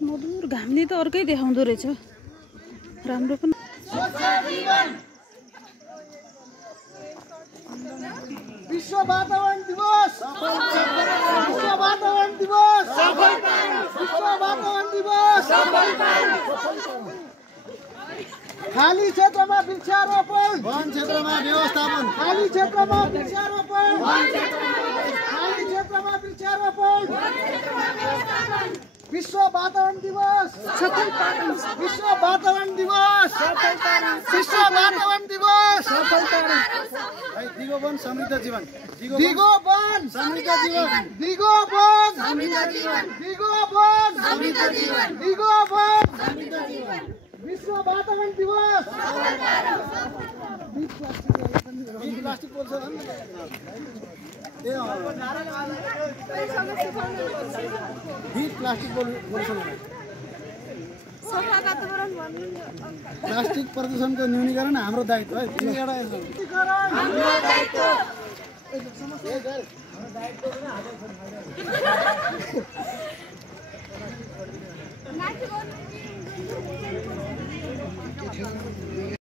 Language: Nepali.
मधुर घामले त अर्कै देखाउँदो रहेछ राम्रो पनि विश्व वातावरण दिवस विश्व वातावरण दिवस विश्व वातावरण दिवस खाली क्षेत्रमा वृक्षारोपण वन क्षेत्रमा व्यवस्थापन खाली क्षेत्रमा वृक्षारोपण खाली क्षेत्रमा वृक्षारोपण विश्व वातावरण दिवस विश्व वातावरण दिवस विश्व वातावरण दिवस दिगो वन समृद्ध जीवन दिगो वन समृद्ध जीवन दिगो वन समृद्ध जीवन दिगो वन समृद्ध जीवन दिगो वन समृद्ध जीवन विश्व वातावरण दिवस प्लास्टिक बोल्छ प्लास्टिक बोल्छ प्लास्टिक प्रदूषणको न्यूनीकरण हाम्रो दायित्व है